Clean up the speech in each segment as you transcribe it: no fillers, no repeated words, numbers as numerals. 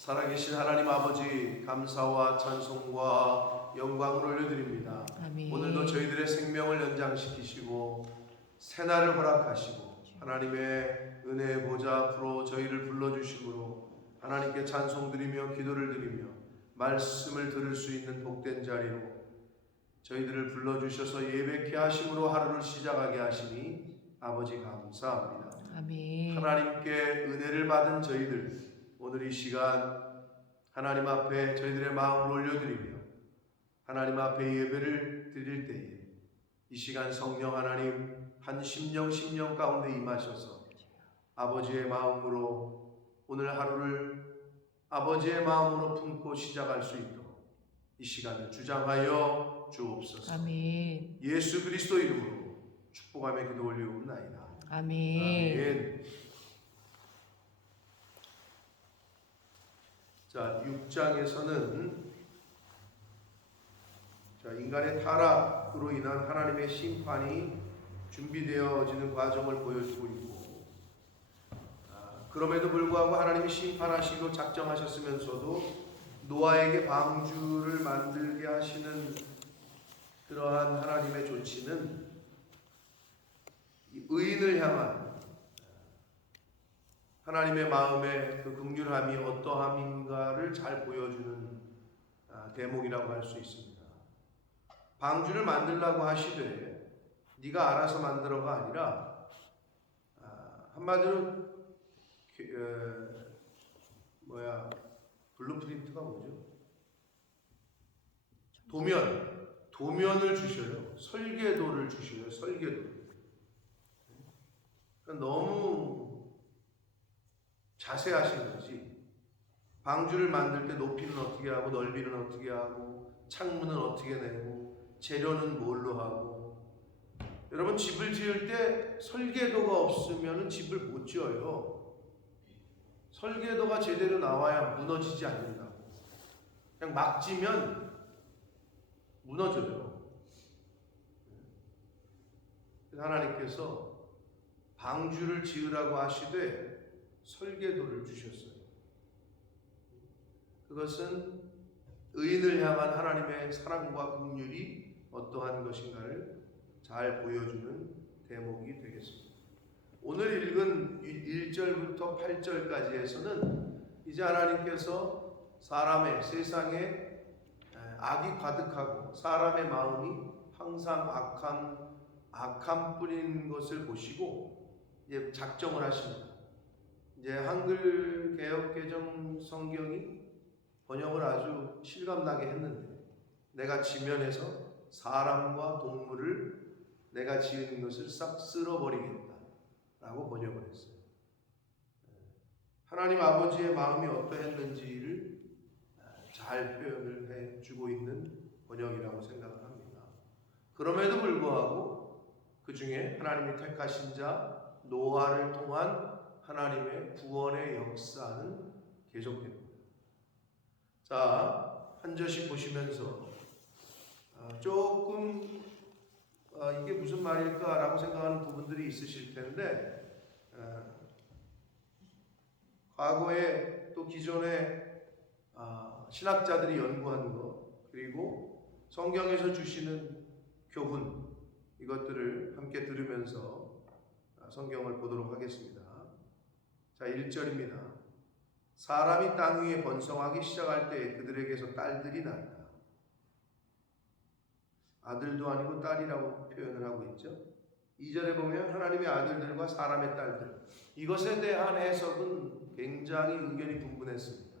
살아계신 하나님 아버지, 감사와 찬송과 영광을 올려드립니다. 아멘. 오늘도 저희들의 생명을 연장시키시고 새날을 허락하시고 하나님의 은혜의 보좌 앞으로 저희를 불러주심으로 하나님께 찬송드리며 기도를 드리며 말씀을 들을 수 있는 복된 자리로 저희들을 불러주셔서 예배케 하심으로 하루를 시작하게 하시니 아버지 감사합니다. 아멘. 하나님께 은혜를 받은 저희들 오늘 이 시간 하나님 앞에 저희들의 마음을 올려드리며 하나님 앞에 예배를 드릴 때에 이 시간 성령 하나님 한 심령 가운데 임하셔서 아버지의 마음으로 오늘 하루를 아버지의 마음으로 품고 시작할 수 있도록 이 시간을 주장하여 주옵소서. 아멘. 예수 그리스도 이름으로 축복하며 기도 올리옵나이다. 아멘. 아멘. 자, 6장에서는 인간의 타락으로 인한 하나님의 심판이 준비되어지는 과정을 보여주고 있고, 그럼에도 불구하고 하나님이 심판하시기로 작정하셨으면서도 노아에게 방주를 만들게 하시는 그러한 하나님의 조치는 의인을 향한 하나님의 마음의 그 긍휼함이 어떠함인가를 잘 보여주는 대목이라고 할 수 있습니다. 방주를 만들라고 하시되 네가 알아서 만들어가 아니라 한마디로 블루프린트가 뭐죠? 도면을 주셔요. 설계도를 주셔요. 설계도. 그러니까 너무 자세하신 거지. 방주를 만들 때 높이는 어떻게 하고 넓이는 어떻게 하고 창문은 어떻게 내고 재료는 뭘로 하고. 여러분 집을 지을 때 설계도가 없으면 집을 못 지어요. 설계도가 제대로 나와야 무너지지 않는다고. 그냥 막 지면 무너져요. 그래서 하나님께서 방주를 지으라고 하시되 설계도를 주셨어요. 그것은 의인을 향한 하나님의 사랑과 긍휼이 어떠한 것인가를 잘 보여주는 대목이 되겠습니다. 오늘 읽은 1절부터 8절까지에서는 이제 하나님께서 사람의 세상에 악이 가득하고 사람의 마음이 항상 악함 뿐인 것을 보시고 이제 작정을 하십니다. 이제 한글 개역 개정 성경이 번역을 아주 실감나게 했는데 내가 지면에서 사람과 동물을 내가 지은 것을 싹 쓸어버리겠다 라고 번역을 했어요. 하나님 아버지의 마음이 어떠했는지를 잘 표현을 해주고 있는 번역이라고 생각을 합니다. 그럼에도 불구하고 그 중에 하나님이 택하신 자 노아를 통한 하나님의 구원의 역사는 계속됩니다. 자, 한 절씩 보시면서 조금 이게 무슨 말일까라고 생각하는 부분들이 있으실 텐데 과거에 또 기존에 신학자들이 연구한 것 그리고 성경에서 주시는 교훈 이것들을 함께 들으면서 성경을 보도록 하겠습니다. 자, 1절입니다. 사람이 땅 위에 번성하기 시작할 때 그들에게서 딸들이 난다. 아들도 아니고 딸이라고 표현을 하고 있죠. 2절에 보면 하나님의 아들들과 사람의 딸들. 이것에 대한 해석은 굉장히 의견이 분분했습니다.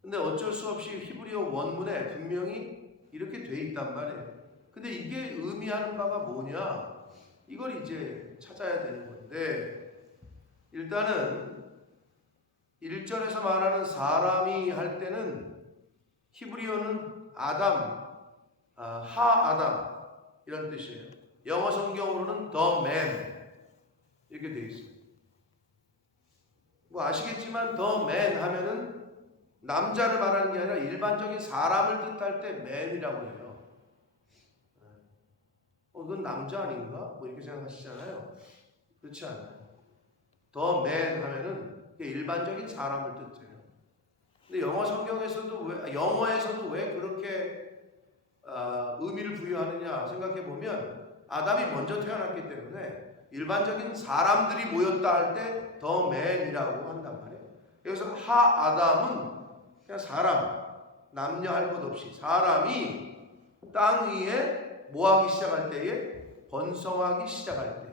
근데 어쩔 수 없이 히브리어 원문에 분명히 이렇게 돼 있단 말이에요. 근데 이게 의미하는 바가 뭐냐? 이걸 이제 찾아야 되는 건데 일단은 1절에서 말하는 사람이 할 때는 히브리어는 아담, 하아담 이런 뜻이에요. 영어 성경으로는 the man 이렇게 되어 있어요. 뭐 아시겠지만 the man 하면은 남자를 말하는 게 아니라 일반적인 사람을 뜻할 때 man이라고 해요. 그건 남자 아닌가? 뭐 이렇게 생각하시잖아요. 그렇지 않아요. the man 하면은 일반적인 사람을 뜻해요. 근데 영어에서도 왜 그렇게 의미를 부여하느냐 생각해 보면 아담이 먼저 태어났기 때문에 일반적인 사람들이 모였다 할 때 더 맨이라고 한단 말이에요. 여기서 하아담은 그냥 사람, 남녀 할 것 없이 사람이 땅 위에 뭐하기 시작할 때에 번성하기 시작할 때.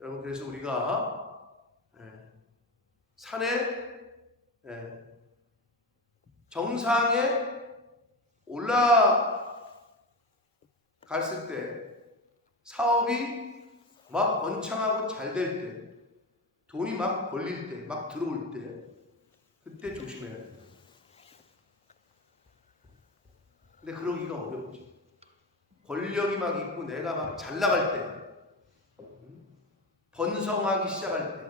여러분 그래서 우리가 산에 정상에 올라갔을 때 사업이 막 번창하고 잘 될 때 돈이 막 걸릴 때 막 들어올 때 그때 조심해야 돼요. 근데 그러기가 어렵지. 권력이 막 있고 내가 막 잘 나갈 때 번성하기 시작할 때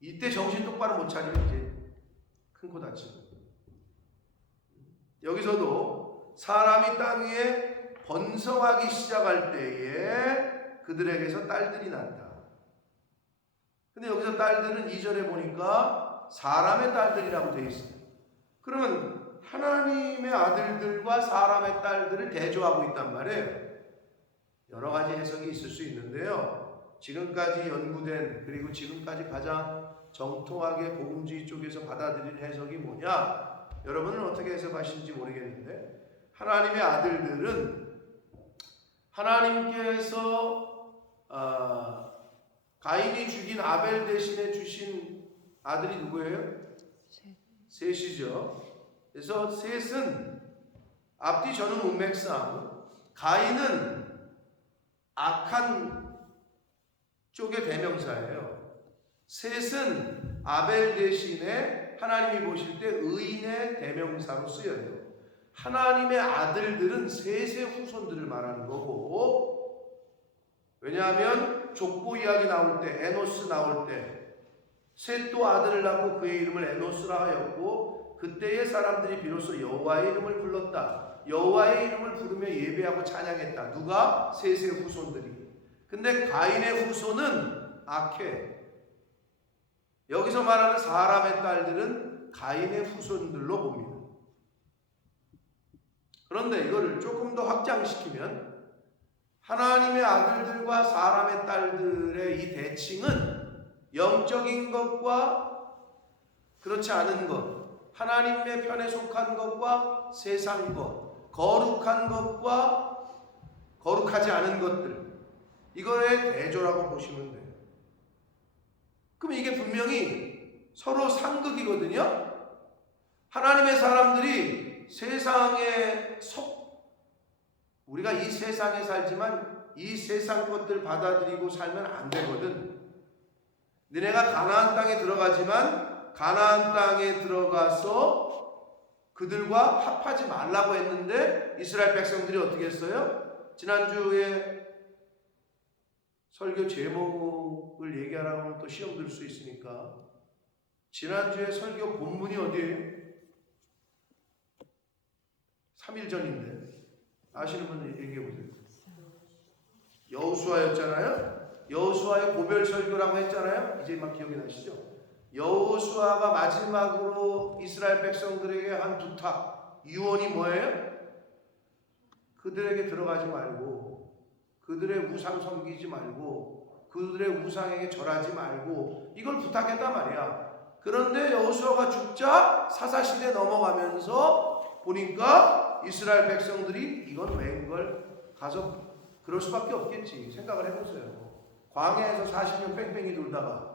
이때 정신 똑바로 못 차리면 이제 큰 코 다치고. 여기서도 사람이 땅 위에 번성하기 시작할 때에 그들에게서 딸들이 난다. 근데 여기서 딸들은 2절에 보니까 사람의 딸들이라고 되어 있어요. 그러면 하나님의 아들들과 사람의 딸들을 대조하고 있단 말이에요. 여러 가지 해석이 있을 수 있는데요. 지금까지 연구된 그리고 지금까지 가장 정통하게 복음주의 쪽에서 받아들인 해석이 뭐냐? 여러분은 어떻게 해석하시는지 모르겠는데 하나님의 아들들은 하나님께서 가인이 죽인 아벨 대신에 주신 아들이 누구예요? 셋이죠. 그래서 셋은 앞뒤 저는 문맥상 가인은 악한 쪽의 대명사예요. 셋은 아벨 대신에 하나님이 보실 때 의인의 대명사로 쓰여요. 하나님의 아들들은 셋의 후손들을 말하는 거고, 왜냐하면 족보 이야기 나올 때, 에노스 나올 때 셋도 아들을 낳고 그의 이름을 에노스라 하였고 그때의 사람들이 비로소 여호와의 이름을 불렀다. 여호와의 이름을 부르며 예배하고 찬양했다. 누가? 셋의 후손들이. 근데 가인의 후손은 악해. 여기서 말하는 사람의 딸들은 가인의 후손들로 봅니다. 그런데 이거를 조금 더 확장시키면 하나님의 아들들과 사람의 딸들의 이 대칭은 영적인 것과 그렇지 않은 것, 하나님의 편에 속한 것과 세상 것, 거룩한 것과 거룩하지 않은 것들, 이거의 대조라고 보시면 돼요. 그럼 이게 분명히 서로 상극이거든요. 하나님의 사람들이 세상에 우리가 이 세상에 살지만 이 세상 것들 받아들이고 살면 안 되거든. 너네가 가나안 땅에 들어가지만 가나안 땅에 들어가서 그들과 합하지 말라고 했는데 이스라엘 백성들이 어떻게 했어요? 지난주에 설교 제목을 얘기하라고 하면 또 시험 들 수 있으니까 지난주에 설교 본문이 어디예요? 3일 전인데 아시는 분 얘기해 보세요. 여호수아였잖아요. 여호수아의 고별 설교라고 했잖아요. 이제 막 기억이 나시죠? 여호수아가 마지막으로 이스라엘 백성들에게 한 부탁, 유언이 뭐예요? 그들에게 들어가지 말고, 그들의 우상 섬기지 말고, 그들의 우상에게 절하지 말고, 이걸 부탁했단 말이야. 그런데 여호수아가 죽자 사사시대 넘어가면서 보니까 이스라엘 백성들이 이건 왜인 걸 가서 그럴 수밖에 없겠지 생각을 해보세요. 광야에서 40년 뺑뺑이 돌다가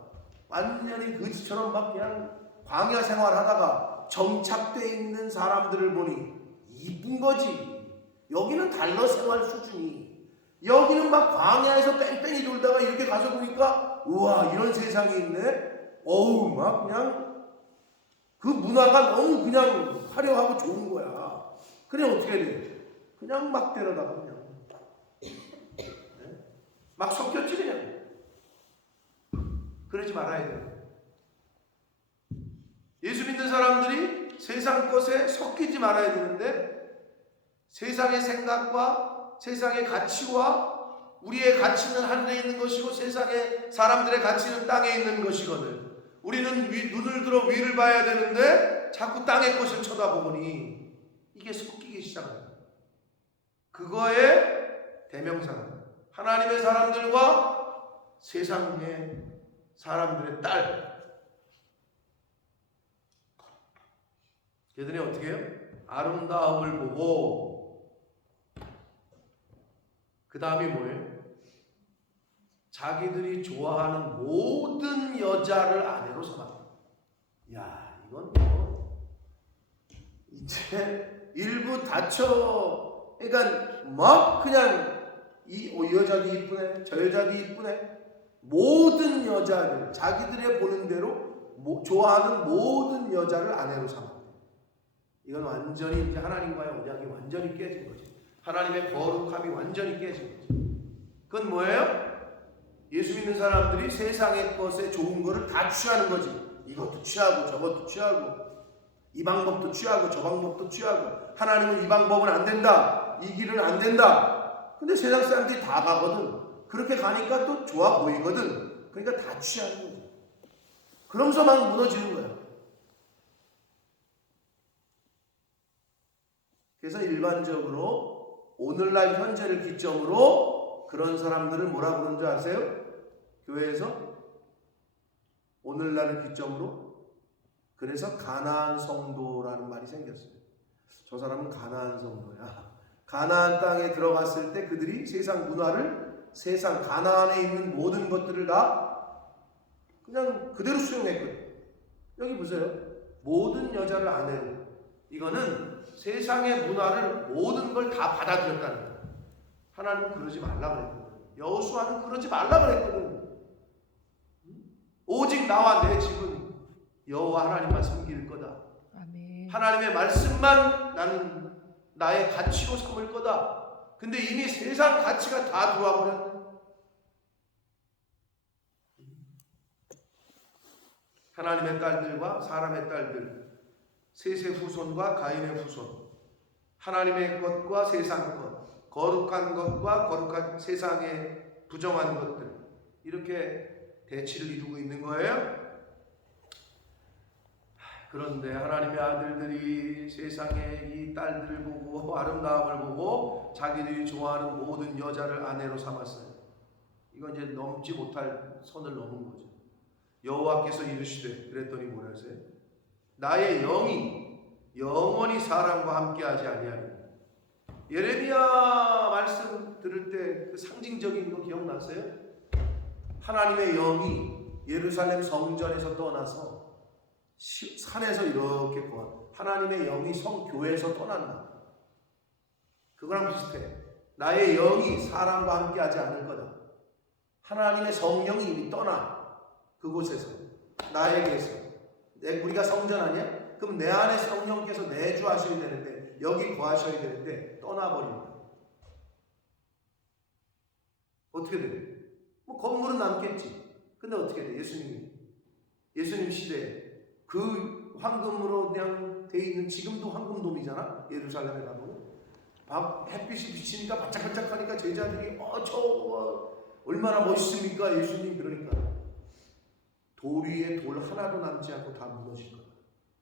완전히 거지처럼 막 그냥 광야 생활하다가 정착돼 있는 사람들을 보니 이쁜 거지. 여기는 달러 생활 수준이, 여기는 막 광야에서 뺑뺑이 돌다가 이렇게 가서 보니까 우와 이런 세상이 있네. 어우 막 그냥 그 문화가 너무 그냥 화려하고 좋은 거야. 그래 어떻게 돼? 그냥 막 데려다가 그냥 막 섞였지 그냥. 그러지 말아야 돼. 예수 믿는 사람들이 세상 것에 섞이지 말아야 되는데 세상의 생각과 세상의 가치와 우리의 가치는 하늘에 있는 것이고 세상의 사람들의 가치는 땅에 있는 것이거든. 우리는 눈을 들어 위를 봐야 되는데 자꾸 땅의 것을 쳐다보니 이게 섞이기 시작합니다. 그거의 대명사는 하나님의 사람들과 세상의 사람들의 딸. 걔들이 어떻게 해요? 아름다움을 보고 그 다음이 뭐예요? 자기들이 좋아하는 모든 여자를 아내로 삼았다. 야, 이건 뭐 이제 일부 다쳐. 그러니까 막 그냥 이 여자도 이쁘네, 저 여자도 이쁘네. 모든 여자를 자기들의 보는 대로 좋아하는 모든 여자를 아내로 삼았다. 이건 완전히 이제 하나님과의 언약이 완전히 깨진 거지. 하나님의 거룩함이 완전히 깨진 거지. 그건 뭐예요? 예수 믿는 사람들이 세상의 것에 좋은 거를 다 취하는 거지. 이것도 취하고 저것도 취하고 이 방법도 취하고 저 방법도 취하고 하나님은 이 방법은 안 된다. 이 길은 안 된다. 근데 세상 사람들이 다 가거든. 그렇게 가니까 또 좋아 보이거든. 그러니까 다 취하는 거지. 그러면서 막 무너지는 거야. 그래서 일반적으로 오늘날 현재를 기점으로 그런 사람들을 뭐라 그러는 줄 아세요? 교회에서 오늘날을 기점으로 그래서 가나안 성도라는 말이 생겼어요. 저 사람은 가나안 성도야. 가나안 땅에 들어갔을 때 그들이 세상 문화를, 세상 가나안에 있는 모든 것들을 다 그냥 그대로 수용했거든요. 여기 보세요. 모든 여자를 아내로. 이거는 세상의 문화를 모든 걸 다 받아들였다는 거예요. 하나님은 그러지 말라 그랬거든. 여호수아는 그러지 말라 그랬거든. 오직 나와 내 집은 여호와 하나님만 섬길 거다. 아멘. 하나님의 말씀만 나는 나의 가치로 삼을 거다. 근데 이미 세상 가치가 다 들어와 버렸네. 하나님의 딸들과 사람의 딸들, 셋의 후손과 가인의 후손, 하나님의 것과 세상 것, 거룩한 것과 거룩한 세상의 부정한 것들, 이렇게 대치를 이루고 있는 거예요. 그런데 하나님의 아들들이 세상의 이 딸들을 보고 아름다움을 보고 자기들이 좋아하는 모든 여자를 아내로 삼았어요. 이건 이제 넘지 못할 선을 넘은 거죠. 여호와께서 이르시되, 그랬더니 뭐라 하세요? 나의 영이 영원히 사람과 함께하지 아니하리니. 예레미야 말씀 들을 때 그 상징적인 거 기억나세요? 하나님의 영이 예루살렘 성전에서 떠나서 산에서 이렇게 하나님의 영이 성교회에서 떠난다. 그거랑 비슷해. 나의 영이 사람과 함께하지 않을 거다. 하나님의 성령이 이미 떠나 그곳에서 나에게서. 우리가 성전 아니야? 그럼 내 안에 성령께서 내주하셔야 되는데, 여기 거하셔야 되는데 떠나버립니다. 어떻게 돼? 뭐 건물은 남겠지. 근데 어떻게 돼? 예수님 시대에 그 황금으로 그냥 돼 있는, 지금도 황금돔이잖아. 예루살렘에 가보면 햇빛이 비치니까 반짝반짝하니까 제자들이 얼마나 멋있습니까 예수님. 그러니까 돌 위에 돌 하나도 남지 않고 다 무너질 거야.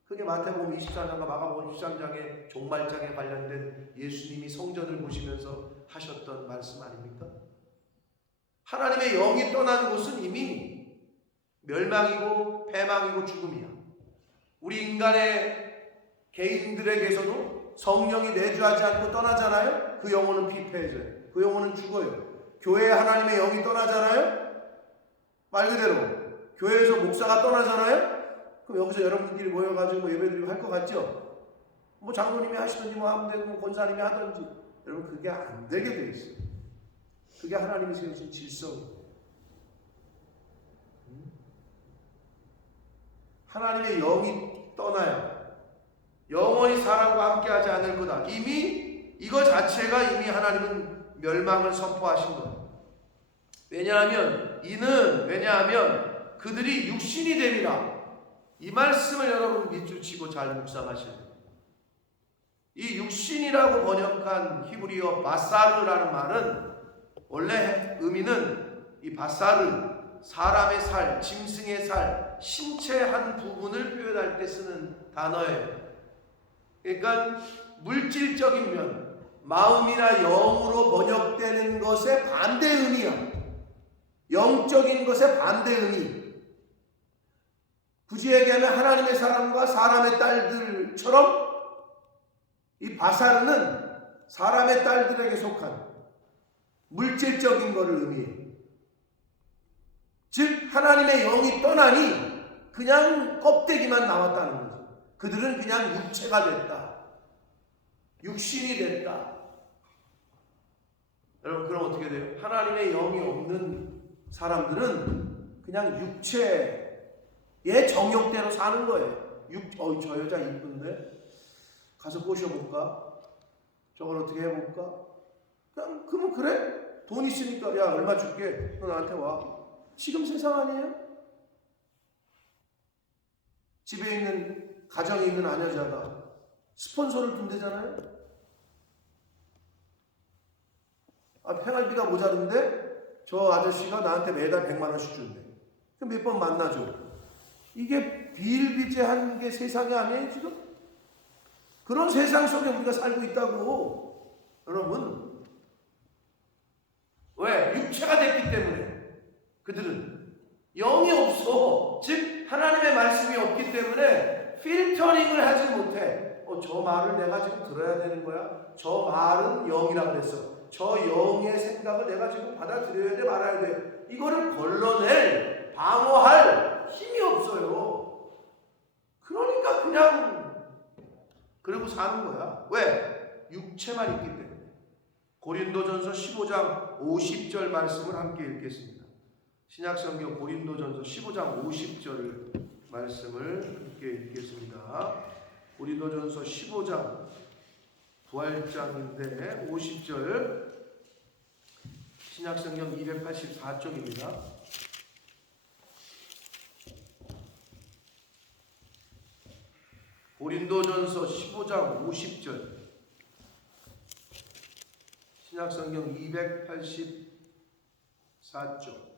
그게 마태복음 24장과 마가복음 13장의 종말장에 관련된 예수님이 성전을 보시면서 하셨던 말씀 아닙니까? 하나님의 영이 떠난 곳은 이미 멸망이고 패망이고 죽음이야. 우리 인간의 개인들에게서도 성령이 내주하지 않고 떠나잖아요. 그 영혼은 피폐해져요. 그 영혼은 죽어요. 교회에 하나님의 영이 떠나잖아요. 말 그대로 교회에서 목사가 떠나잖아요. 그럼 여기서 여러분들끼리 모여가지고 예배드리고 할 것 같죠? 뭐 장로님이 하시든지 뭐 하면 되고 뭐 권사님이 하든지. 여러분 그게 안 되게 돼 있어요. 그게 하나님이 세우신 질서입니다. 하나님의 영이 떠나요. 영원히 사람과 함께하지 않을 거다. 이미 이거 자체가 이미 하나님은 멸망을 선포하신 거예요. 왜냐하면 그들이 육신이 됨이라. 이 말씀을 여러분 밑줄 치고 잘 묵상하셔야 돼요. 이 육신이라고 번역한 히브리어 바사르라는 말은 원래 의미는 이 바사르, 사람의 살, 짐승의 살, 신체 한 부분을 표현할 때 쓰는 단어예요. 그러니까 물질적인 면, 마음이나 영으로 번역되는 것의 반대 의미야. 영적인 것의 반대 의미. 굳이 얘기하면 하나님의 사람과 사람의 딸들처럼 이 바사르는 사람의 딸들에게 속한 물질적인 것을 의미해요. 즉 하나님의 영이 떠나니 그냥 껍데기만 남았다는 거죠. 그들은 그냥 육체가 됐다. 육신이 됐다. 여러분 그럼 어떻게 돼요? 하나님의 영이 없는 사람들은 그냥 육체의 정욕대로 사는 거예요. 저 여자 이쁜데? 가서 꼬셔볼까? 저걸 어떻게 해볼까? 그러면 그래? 돈 있으니까 야 얼마 줄게. 너 나한테 와. 지금 세상 아니에요? 집에 있는 가정에 있는 아내자가 스폰서를 둔대잖아요. 생활비가 모자른데 저 아저씨가 나한테 매달 100만 원씩 준대. 그럼 몇 번 만나줘. 이게 비일비재한 게 세상이 아니에요 지금? 그런 세상 속에 우리가 살고 있다고. 여러분 왜? 육체가 됐기 때문에. 그들은 영이 없어. 즉 하나님의 말씀이 없기 때문에 필터링을 하지 못해. 저 말을 내가 지금 들어야 되는 거야? 저 말은 영이라 그랬어. 저 영의 생각을 내가 지금 받아들여야 돼 말아야 돼. 이거를 걸러낼, 방어할 힘이 없어요. 그러니까 그냥 그러고 사는 거야. 왜? 육체만 있기 때문에. 고린도전서 15장 50절 말씀을 함께 읽겠습니다. 신약성경 고린도전서 15장 50절 말씀을 함께 읽겠습니다. 고린도전서 15장 부활장인데 50절 신약성경 284쪽입니다. 고린도전서 15장 50절 신약성경 284쪽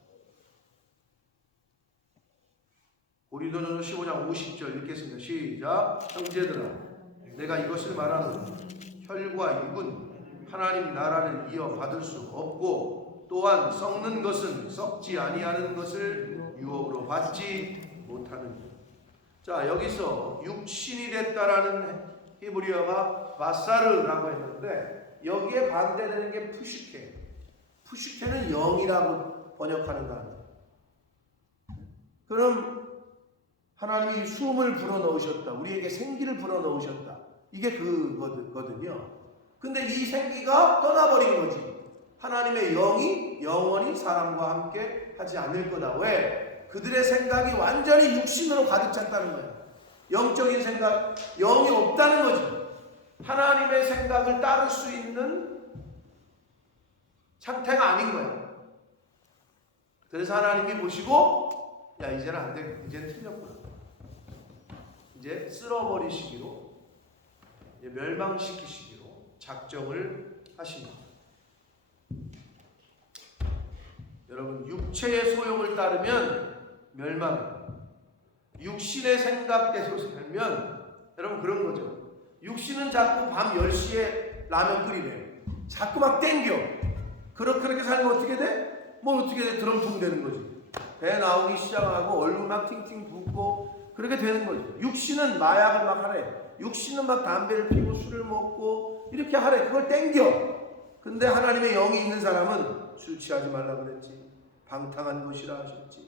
고린도전서 15장 50절 읽겠습니다. 시작. 형제들아 내가 이것을 말하노니 혈과 육은 하나님 나라를 이어받을 수 없고 또한 썩는 것은 썩지 아니하는 것을 유업으로 받지 못하느니라. 자 여기서 육신이 됐다라는 히브리어가 바사르라고 했는데 여기에 반대되는 게 푸시케. 푸시케는 영이라고 번역하는 단어. 그럼 하나님이 숨을 불어넣으셨다. 우리에게 생기를 불어넣으셨다. 이게 그거거든요. 근데 이 생기가 떠나버린 거지. 하나님의 영이 영원히 사람과 함께 하지 않을 거다. 왜? 그들의 생각이 완전히 육신으로 가득 찼다는 거야. 영적인 생각, 영이 없다는 거지. 하나님의 생각을 따를 수 있는 상태가 아닌 거야. 그래서 하나님이 보시고 야 이제는 안 돼. 이제 틀렸구나. 이제 쓸어버리시기로 멸망시키시기로 작정을 하십니다. 여러분 육체의 소욕을 따르면 멸망, 육신의 생각대로 살면 여러분 그런 거죠. 육신은 자꾸 밤 10시에 라면 끓이래. 자꾸 막 땡겨. 그렇게 살면 어떻게 돼? 뭐 어떻게 돼? 드럼통 되는 거지. 배 나오기 시작하고 얼굴 막 팅팅 붓고 그렇게 되는 거죠. 육신은 마약을 막 하래. 육신은 막 담배를 피고 술을 먹고 이렇게 하래. 그걸 땡겨. 근데 하나님의 영이 있는 사람은 술 취하지 말라 그랬지. 방탕한 것이라 하셨지.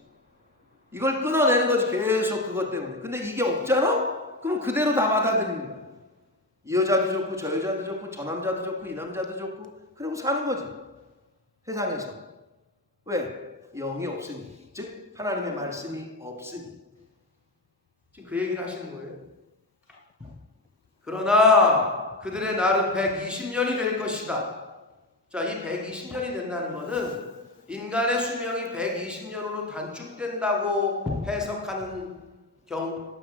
이걸 끊어내는 거지. 계속 그것 때문에. 근데 이게 없잖아? 그럼 그대로 다 받아들이는 거야. 이 여자도 좋고 저 여자도 좋고 저 남자도 좋고 이 남자도 좋고 그러고 사는 거지. 세상에서. 왜? 영이 없으니. 즉 하나님의 말씀이 없으니. 지금 그 얘기를 하시는 거예요. 그러나 그들의 날은 120년이 될 것이다. 자, 이 120년이 된다는 것은 인간의 수명이 120년으로 단축된다고 해석하는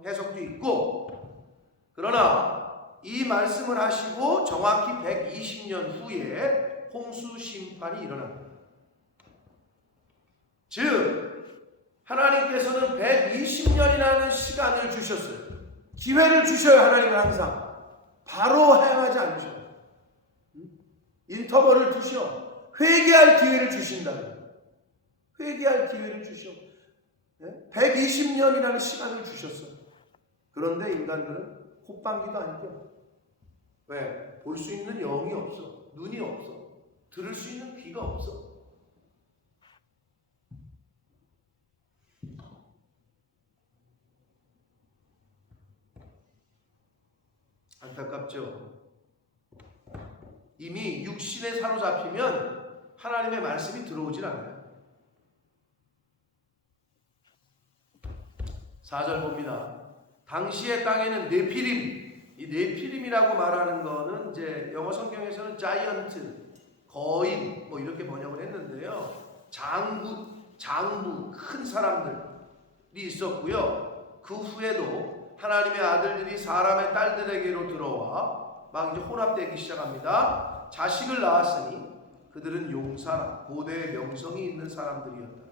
해석도 있고, 그러나 이 말씀을 하시고 정확히 120년 후에 홍수 심판이 일어납니다. 즉 하나님께서는 120년이라는 시간을 주셨어요. 기회를 주셔요. 하나님은 항상 바로 행하지 않으셔요. 인터벌을 두셔. 회개할 기회를 주신다는, 회개할 기회를 주셔. 120년이라는 시간을 주셨어요. 그런데 인간들은 콧방귀도 안 껴. 왜? 볼 수 있는 영이 없어. 눈이 없어. 들을 수 있는 귀가 없어. 안타깝죠? 이미 육신에 사로잡히면 하나님의 말씀이 들어오질 않아요. 4절 봅니다. 당시의 땅에는 네피림, 이 네피림이라고 말하는 거는 이제 영어 성경에서는 자이언트, 거인 뭐 이렇게 번역을 했는데요. 장부, 큰 사람들이 있었고요. 그 후에도 하나님의 아들들이 사람의 딸들에게로 들어와 막 이제 혼합되기 시작합니다. 자식을 낳았으니 그들은 용사라, 고대의 명성이 있는 사람들이었다.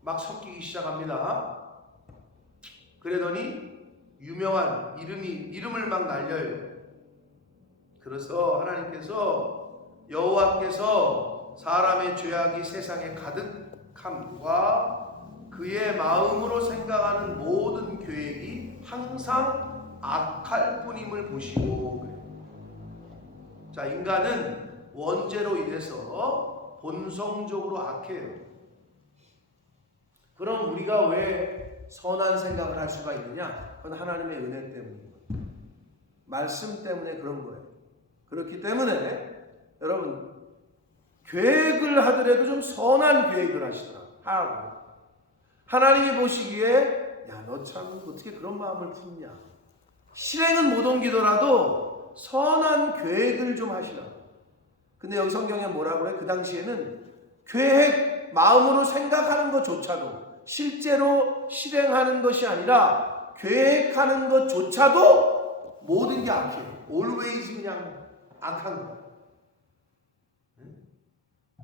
막 섞이기 시작합니다. 그러더니 유명한 이름을 막 날려요. 그래서 하나님께서 여호와께서 사람의 죄악이 세상에 가득함과 그의 마음으로 생각하는 모든 계획이 항상 악할 뿐임을 보시고 그래요. 자, 인간은 원죄로 인해서 본성적으로 악해요. 그럼 우리가 왜 선한 생각을 할 수가 있느냐? 그건 하나님의 은혜 때문입니다. 말씀 때문에 그런 거예요. 그렇기 때문에 여러분 계획을 하더라도 좀 선한 계획을 하시더라. 하라고. 하나님이 보시기에 야, 너 참 어떻게 그런 마음을 품냐. 실행은 못 옮기더라도 선한 계획을 좀 하시라고. 근데 여기 성경에 뭐라고 해? 그 당시에는 계획, 마음으로 생각하는 것조차도 실제로 실행하는 것이 아니라 계획하는 것조차도 모든 게 악해요. always 그냥 악한 거예요.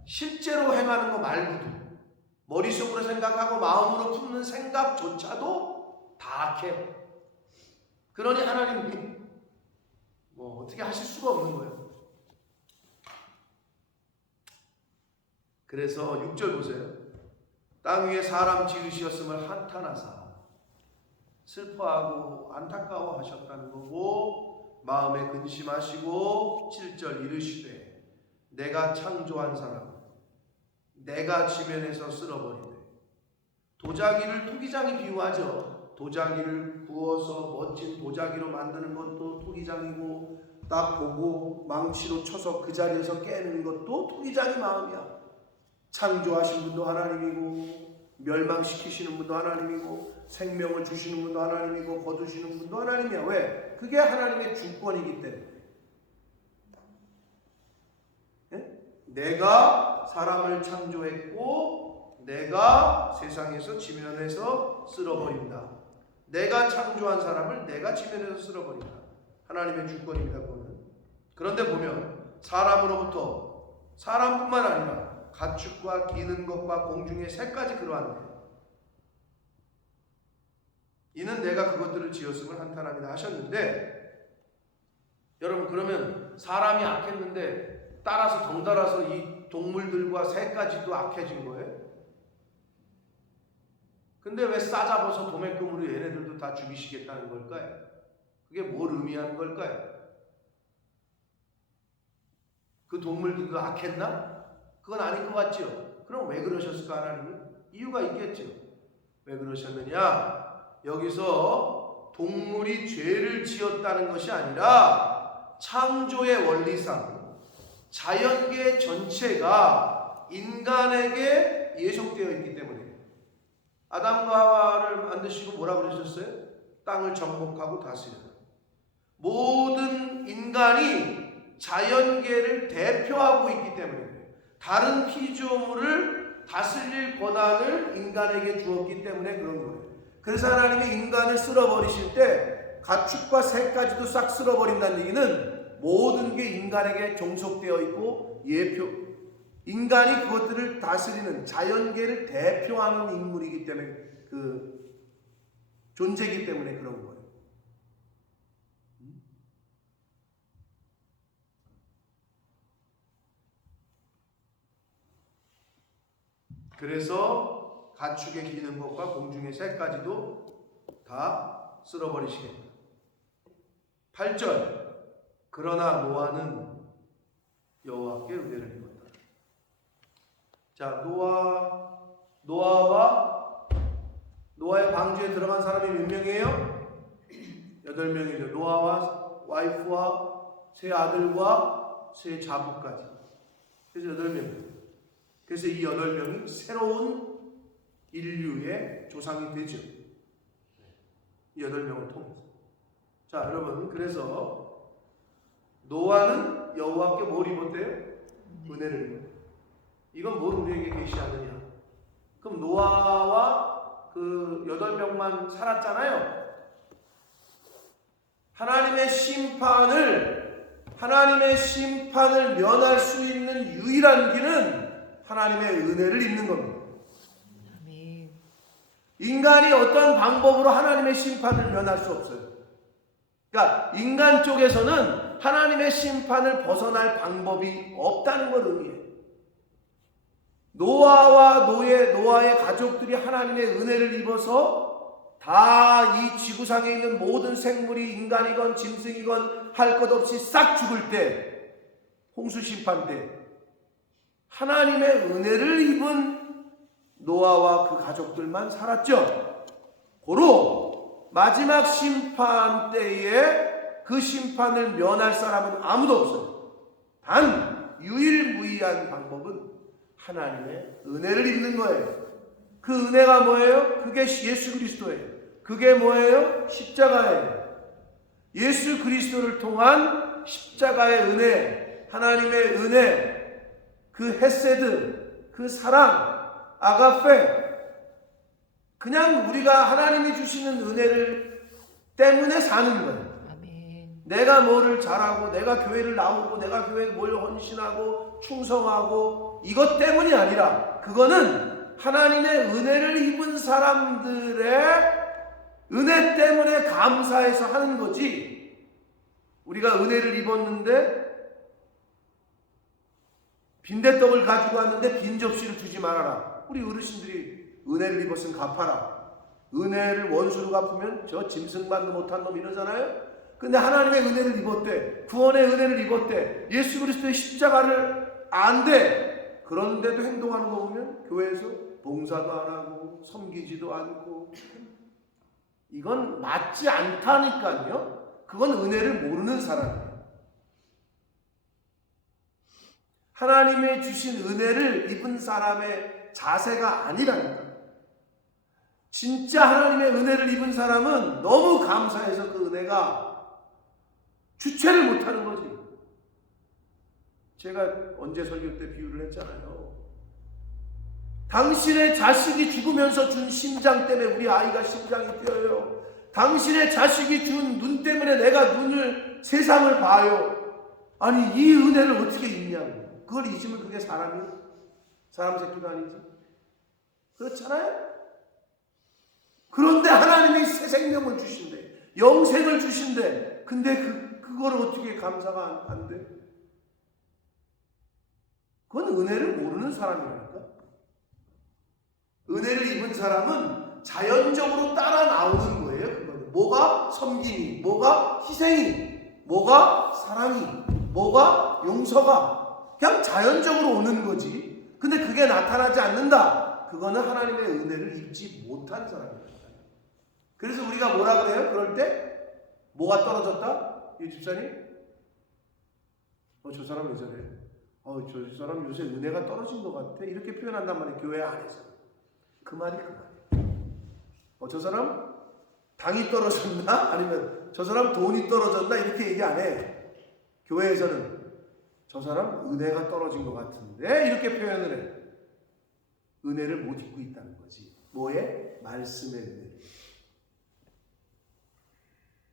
실제로 행하는 거 말고도 머릿속으로 생각하고 마음으로 품는 생각조차도 다 악해요. 그러니 하나님이 뭐 어떻게 하실 수가 없는 거예요. 그래서 6절 보세요. 땅 위에 사람 지으시었음을 한탄하사 슬퍼하고 안타까워 하셨다는 거고 마음에 근심하시고 7절 이르시되 내가 창조한 사람 내가 지면에서 쓸어버리되 도자기를 토기장이 비유하죠. 도자기를 구워서 멋진 도자기로 만드는 것도 토기장이고 딱 보고 망치로 쳐서 그 자리에서 깨는 것도 토기장의 마음이야. 창조하신 분도 하나님이고 멸망시키시는 분도 하나님이고 생명을 주시는 분도 하나님이고 거두시는 분도 하나님이야. 왜? 그게 하나님의 주권이기 때문에. 네? 내가 사람을 창조했고 내가 세상에서 지면에서 쓸어버린다. 내가 창조한 사람을 내가 지면에서 쓸어버린다. 하나님의 주권입니다. 그거는. 그런데 보면 사람으로부터 사람뿐만 아니라 가축과 기는 것과 공중의 새까지 그러한데 이는 내가 그것들을 지었음을 한탄합니다 하셨는데 여러분 그러면 사람이 악했는데 따라서 덩달아서 이 동물들과 새까지도 악해진 거예요? 근데 왜 싸잡아서 도매금으로 얘네들도 다 죽이시겠다는 걸까요? 그게 뭘 의미하는 걸까요? 그 동물들도 악했나? 그건 아닌 것 같죠? 그럼 왜 그러셨을까 하나님이? 이유가 있겠죠. 왜 그러셨느냐? 여기서 동물이 죄를 지었다는 것이 아니라 창조의 원리상 자연계 전체가 인간에게 예속되어 있기 때문에 아담과 하와를 만드시고 뭐라고 그러셨어요? 땅을 정복하고 다스려라. 모든 인간이 자연계를 대표하고 있기 때문에 다른 피조물을 다스릴 권한을 인간에게 주었기 때문에 그런 거예요. 그래서 하나님이 인간을 쓸어버리실 때 가축과 새까지도 싹 쓸어버린다는 얘기는 모든 게 인간에게 종속되어 있고 인간이 그것들을 다스리는 자연계를 대표하는 인물이기 때문에 그 존재이기 때문에 그런 거예요. 그래서 가축에 기는 것과 공중의 새까지도 다 쓸어버리시겠다. 8절 그러나 노아는 여호와께 은혜를 입었다. 자, 노아의 방주에 들어간 사람이 몇 명이에요? 8명이죠. 노아와 와이프와 세 아들과 세 자부까지. 그래서 8명. 그래서 이 8명이 새로운 인류의 조상이 되죠. 이 8명을 통해서. 자, 여러분, 그래서 노아는 여호와께 뭘 입었대요? 은혜를 입었대요. 이건 뭘 우리에게 계시하느냐? 그럼 노아와 그 8명만 살았잖아요. 하나님의 심판을 면할 수 있는 유일한 길은 하나님의 은혜를 입는 겁니다. 아멘. 인간이 어떤 방법으로 하나님의 심판을 면할 수 없어요. 그러니까 인간 쪽에서는 하나님의 심판을 벗어날 방법이 없다는 걸 의미해요. 노아의 가족들이 하나님의 은혜를 입어서 다 이 지구상에 있는 모든 생물이 인간이건 짐승이건 할 것 없이 싹 죽을 때, 홍수 심판 때 하나님의 은혜를 입은 노아와 그 가족들만 살았죠. 고로 마지막 심판 때에 그 심판을 면할 사람은 아무도 없어요. 단 유일무이한 방법은 하나님의 은혜를 입는 거예요. 그 은혜가 뭐예요? 그게 예수 그리스도예요. 그게 뭐예요? 십자가예요. 예수 그리스도를 통한 십자가의 은혜, 하나님의 은혜, 그 헤세드, 그 사랑, 아가페, 그냥 우리가 하나님이 주시는 은혜를 때문에 사는 거예요. 아멘. 내가 뭐를 잘하고, 내가 교회를 나오고, 내가 교회에 뭘 헌신하고 충성하고 이것 때문이 아니라 그거는 하나님의 은혜를 입은 사람들의 은혜 때문에 감사해서 하는 거지. 우리가 은혜를 입었는데 빈대떡을 가지고 왔는데 빈 접시를 주지 말아라. 우리 어르신들이 은혜를 입었으면 갚아라. 은혜를 원수로 갚으면 저 짐승만도 못한 놈 이러잖아요. 근데 하나님의 은혜를 입었대. 구원의 은혜를 입었대. 예수 그리스도의 십자가를 안대. 그런데도 행동하는 거 보면 교회에서 봉사도 안 하고 섬기지도 않고, 이건 맞지 않다니까요. 그건 은혜를 모르는 사람이에요. 하나님의 주신 은혜를 입은 사람의 자세가 아니라니까. 진짜 하나님의 은혜를 입은 사람은 너무 감사해서 그 은혜가 주체를 못하는 거지. 제가 언제 설교 때 비유를 했잖아요. 당신의 자식이 죽으면서 준 심장 때문에 우리 아이가 심장이 뛰어요. 당신의 자식이 준 눈 때문에 내가 세상을 봐요. 아니 이 은혜를 어떻게 잊냐고. 그걸 잊으면 그게 사람이에요? 사람 새끼도 아니지. 그렇잖아요? 그런데 하나님이 새 생명을 주신대. 영생을 주신대. 근데 그걸 어떻게 감사가 안 돼? 그건 은혜를 모르는 사람이라니까. 은혜를 입은 사람은 자연적으로 따라 나오는 거예요. 그거는. 뭐가 섬김이, 뭐가 희생이, 뭐가 사랑이, 뭐가 용서가 그냥 자연적으로 오는 거지. 근데 그게 나타나지 않는다. 그거는 하나님의 은혜를 입지 못한 사람입니다. 그래서 우리가 뭐라 그래요? 그럴 때 뭐가 떨어졌다? 이 집사님? 저 사람 왜 저래? 저 사람 요새 은혜가 떨어진 것 같아. 이렇게 표현한단 말이에요. 교회 안에서. 그 말이에요. 저 사람 당이 떨어졌나? 아니면 저 사람 돈이 떨어졌나? 이렇게 얘기 안 해. 교회에서는 저 사람 은혜가 떨어진 것 같은데 이렇게 표현을 해. 은혜를 못 입고 있다는 거지. 뭐에? 말씀의 은혜.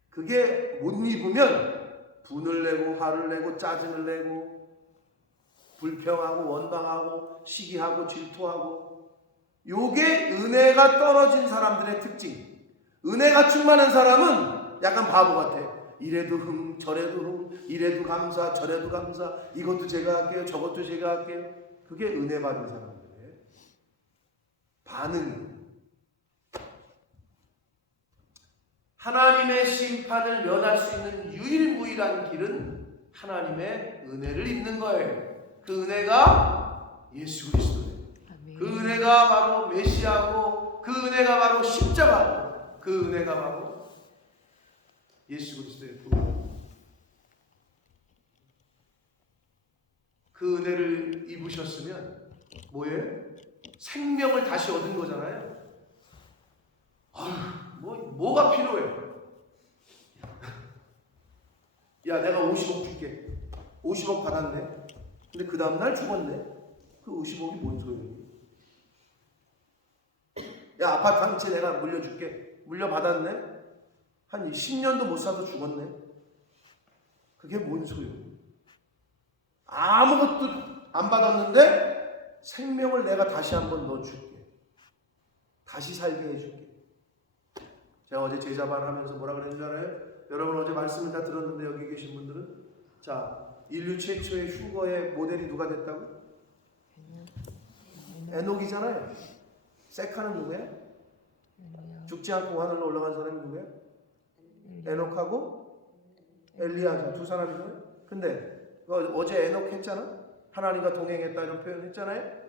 그게 못 입으면 분을 내고 화를 내고 짜증을 내고 불평하고 원망하고 시기하고 질투하고, 요게 은혜가 떨어진 사람들의 특징. 은혜가 충만한 사람은 약간 바보 같아. 이래도 흥 저래도 흥, 이래도 감사 저래도 감사, 이것도 제가 할게요 저것도 제가 할게요. 그게 은혜 받은 사람들의 반응이에요. 하나님의 심판을 면할 수 있는 유일무이한 길은 하나님의 은혜를 입는 거예요. 그 은혜가 예수 그리스도예요. 그 은혜가 바로 메시아고, 그 은혜가 바로 십자가고, 그 은혜가 바로 예수 그리스도의 부활. 그 은혜를 입으셨으면 뭐예요? 생명을 다시 얻은 거잖아요. 뭐가 필요해? 야, 내가 50억 줄게. 50억 받았네. 근데 그 다음날 죽었네. 그 50억이 뭔 소용이야? 야, 아파트 한 채 내가 물려줄게. 물려받았네. 한 10년도 못 사서 죽었네. 그게 뭔 소용이야? 아무것도 안 받았는데 생명을 내가 다시 한번 넣어줄게. 다시 살게 해줄게. 제가 어제 제자반 하면서 뭐라 그랬는 줄 알아요? 여러분 어제 말씀을 다 들었는데 여기 계신 분들은, 자, 인류 최초의 휴거의 모델이 누가 됐다고? 에녹이잖아요. 세카는 누구야? 죽지 않고 하늘로 올라간 사람이 누구야? 에녹하고 엘리야자, 두 사람이잖아요. 근데 어제 에녹 했잖아. 하나님과 동행했다 이런 표현 했잖아요.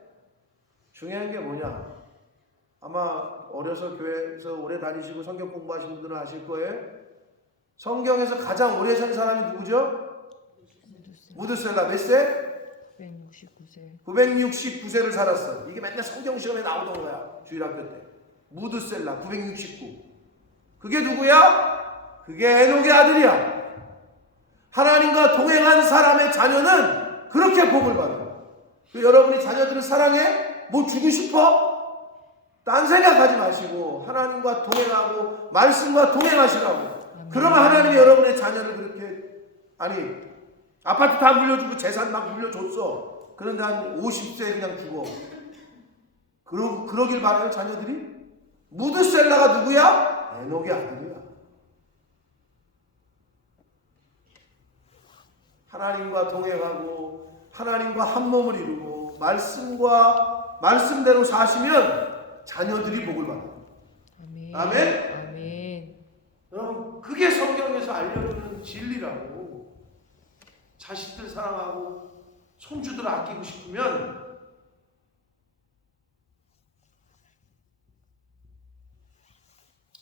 중요한 게 뭐냐? 아마 어려서 교회에서 오래 다니시고 성경 공부하신 분들은 아실 거예요. 성경에서 가장 오래 산 사람이 누구죠? 무드셀라. 몇 세? 969세. 969세를 살았어. 이게 맨날 성경 시험에 나오던 거야. 주일학교 때. 무드셀라 969. 그게 누구야? 그게 에녹의 아들이야. 하나님과 동행한 사람의 자녀는 그렇게 복을 받아. 여러분이 자녀들을 사랑해? 뭐 주고 싶어? 딴 생각하지 마시고 하나님과 동행하고 말씀과 동행하시라고. 그러면 하나님이 여러분의 자녀를 그렇게, 아니 아파트 다 물려주고 재산 막 물려줬어. 그런데 한 50세에 그냥 죽어. 그러길 바라요 자녀들이? 무드셀라가 누구야? 에녹의 아들이야. 하나님과 동행하고 하나님과 한 몸을 이루고 말씀대로 사시면 자녀들이 복을 받아요. 아멘. 아멘? 아멘. 여러분, 그게 성경에서 알려주는 진리라고. 자식들 사랑하고 손주들 아끼고 싶으면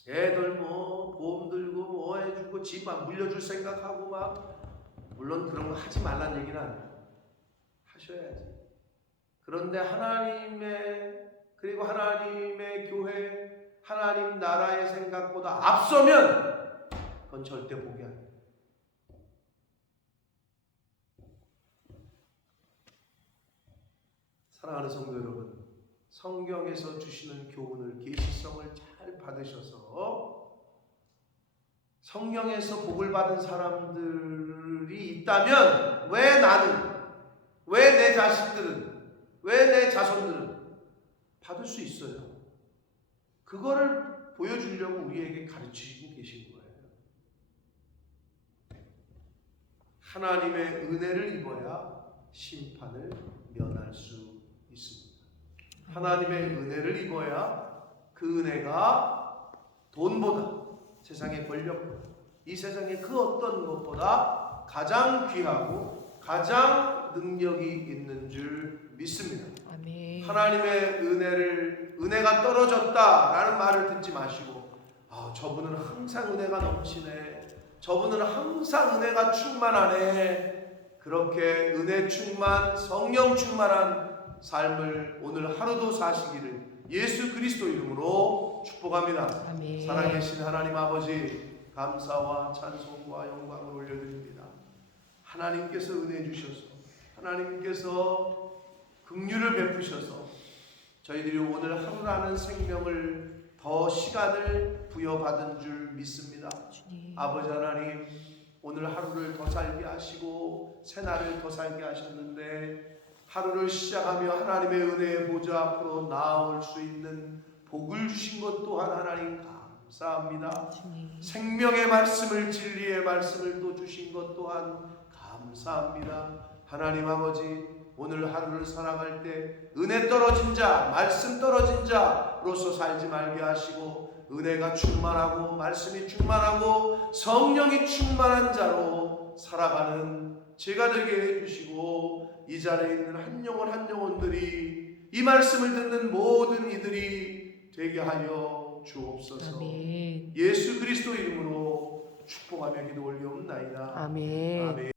애들 뭐 보험 들고 뭐 해주고 집 물려줄 생각하고 막, 물론 그런 거 하지 말란 얘기는 아니에요. 하셔야지. 그런데 그리고 하나님의 교회, 하나님 나라의 생각보다 앞서면 그건 절대 복이 아니에요. 사랑하는 성도 여러분, 성경에서 주시는 교훈을, 계시성을 잘 받으셔서 성경에서 복을 받은 사람들이 있다면 왜 나는, 왜 내 자식들은, 왜 내 자손들은 받을 수 있어요? 그거를 보여주려고 우리에게 가르치시고 계신 거예요. 하나님의 은혜를 입어야 심판을 면할 수 있습니다. 하나님의 은혜를 입어야 그 은혜가 돈보다, 세상의 권력보다, 이 세상의 그 어떤 것보다 가장 귀하고 가장 능력이 있는 줄 믿습니다. 아멘. 하나님의 은혜가 떨어졌다라는 말을 듣지 마시고, 저분은 항상 은혜가 넘치네, 저분은 항상 은혜가 충만하네, 그렇게 은혜 충만, 성령 충만한 삶을 오늘 하루도 사시기를 예수 그리스도 이름으로 축복합니다. 아멘. 살아계신 하나님 아버지, 감사와 찬송과 영광을 올려드립니다. 하나님께서 은혜 주셔서, 하나님께서 긍휼을 베푸셔서 저희들이 오늘 하루라는 생명을 더 시간을 부여받은 줄 믿습니다. 주님. 아버지 하나님, 오늘 하루를 더 살게 하시고 새날을 더 살게 하셨는데 하루를 시작하며 하나님의 은혜의 보좌 앞으로 나아올 수 있는 복을 주신 것 또한 하나님 감사합니다. 주님. 생명의 말씀을, 진리의 말씀을 또 주신 것 또한 감사합니다. 하나님 아버지, 오늘 하루를 살아갈 때 은혜 떨어진 자, 말씀 떨어진 자로서 살지 말게 하시고 은혜가 충만하고 말씀이 충만하고 성령이 충만한 자로 살아가는 제가 되게 해주시고, 이 자리에 있는 한 영혼 한 영혼들이, 이 말씀을 듣는 모든 이들이 되게 하여 주옵소서. 아멘. 예수 그리스도 이름으로 축복하며 기도 올리옵나이다. 아멘. 아멘.